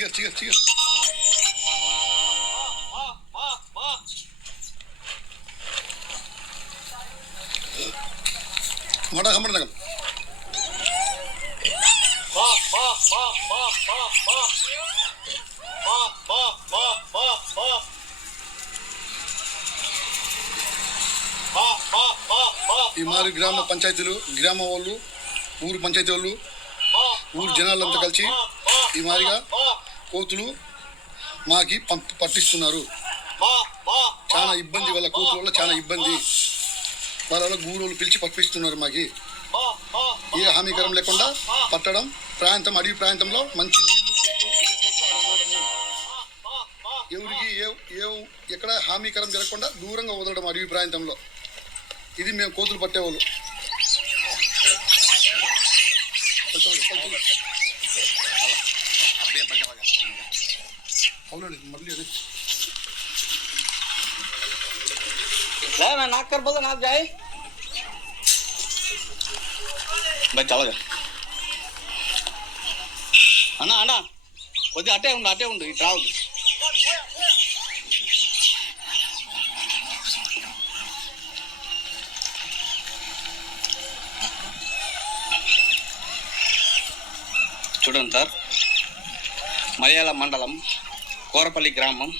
చిగర్ मोटा खमर नगम ఈ మారి గ్రామ పంచాయతీలు గ్రామ వాళ్ళు ఊరు పంచాయతీ వాళ్ళు ఊరు జనాలంతా కలిసి ఈ మారిగా కోతులు మాకి పట్టిస్తున్నారు. చాలా ఇబ్బంది వల్ల కోతుల వల్ల చాలా ఇబ్బంది. వాళ్ళ గూడోళ్ళు పిలిచి పట్టిస్తున్నారు. మాకి ఏ హామీకరం లేకుండా పట్టడం, ప్రాంతం అడవి ప్రాంతంలో మంచి నీళ్లు ఎవరికి ఎక్కడ హామీకరం జరగకుండా దూరంగా వదలడం అడవి ప్రాంతంలో. ఇది మేము కోతులు పట్టేవాళ్ళు. అవునండి మళ్ళీ అదే मैं नाक कर बोल नाक जाए भाई चलो जा అన్నా అన్నా కొద్దిగా అటే ఉండు ఇటు రావద్దు. చూడండి సార్, మలయాళ మండలం కోరపల్లి గ్రామం.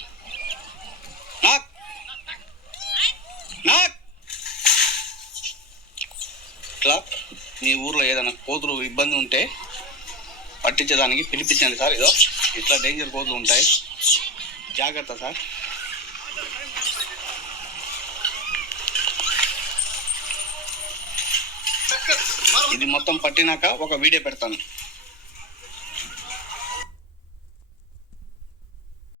నాక్ నాక్ ఇట్లా మీ ఊర్లో ఏదైనా కోతులు ఇబ్బంది ఉంటే పట్టించేదానికి పిలిపించండి సార్. ఏదో ఇట్లా డేంజర్ కోతులు ఉంటాయి, జాగ్రత్త సార్. ఇది మొత్తం పట్టినాక ఒక వీడియో పెడతాను.